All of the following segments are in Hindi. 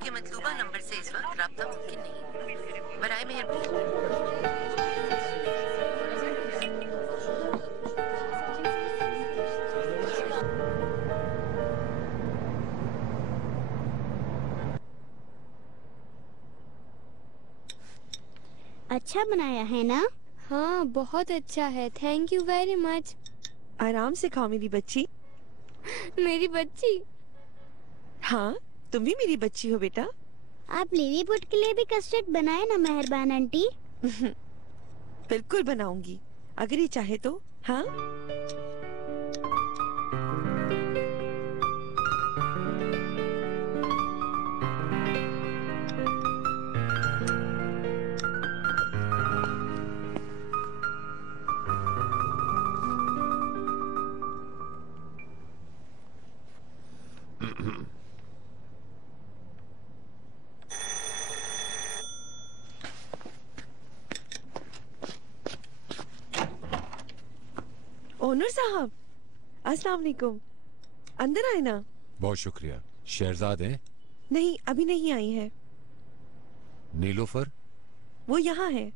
आपके मतलूबा नंबर से इस वक्त राब्ता मुमकिन नहीं। बराए मेहरबानी। अच्छा बनाया है ना? हाँ बहुत अच्छा है, थैंक यू वेरी मच। आराम से खाओ मेरी बच्ची। मेरी बच्ची? हाँ, तुम भी मेरी बच्ची हो बेटा। आप लिलीपुट के लिए भी कस्टर्ड बनाए ना मेहरबान आंटी। बिल्कुल बनाऊंगी, अगर ये चाहे तो। हाँ ओनर साहब, अस्सलाम वालेकुम। अंदर आए ना। बहुत शुक्रिया। शहजाद हैं? नहीं, अभी नहीं आई है। नीलोफर? वो यहाँ है।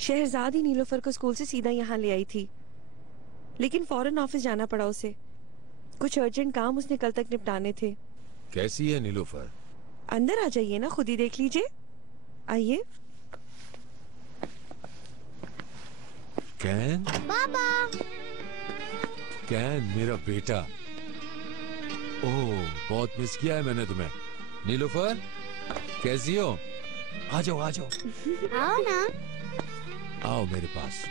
शहजाद ही नीलोफर को स्कूल से सीधा यहाँ ले आई थी, लेकिन फौरन ऑफिस जाना पड़ा उसे। कुछ अर्जेंट काम उसने कल तक निपटाने थे। कैसी है नीलोफर? अंदर आ जाइए ना, खुद ही देख लीजिए। आइए। कैन? बाबा। कैन मेरा बेटा। ओह, बहुत मिस किया है मैंने तुम्हें। नीलोफर कैसी हो? आ जाओ आ जाओ। आओ ना। आओ मेरे पास।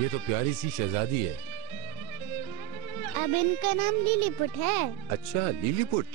ये तो प्यारी सी शहजादी है। अब इनका नाम लिलीपुट है। अच्छा, लिलीपुट।